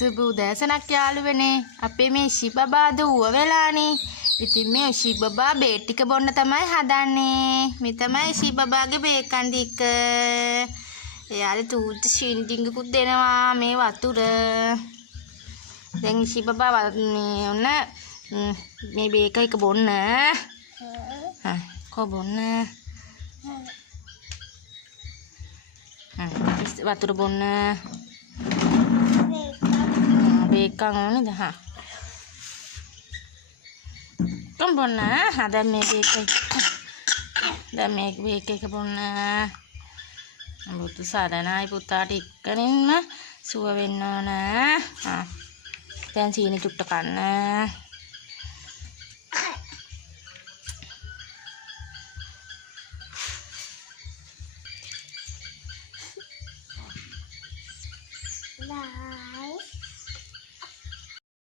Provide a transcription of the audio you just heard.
සුබෝදෑසනක් යාළුවනේ. අපේ මේ ශිබබා දුව වෙලානේ. ඉතින් මේ ශිබබා බේත් ටික බොන්න තමයි හදන්නේ. මේ තමයි ශිබබාගේ බේකන් ටික. එයාට තූත් ෂින්ඩින්ගකුත් දෙනවා මේ වතුර. දැන් ශිබබා ඔන්න මේ බේක එක බොන්න. කො බොන්න. වතුර බොන්න. බේකන් ඕනේද? කොම් බොන්න. දැන් මේ බේක එක. දැන් මේ බේක එක බොන්න. බුදු සරණයි පුතාට එක්කනින්ම සුව වෙන්න ඕන. දැන් සීනි චුට්ට කන්න.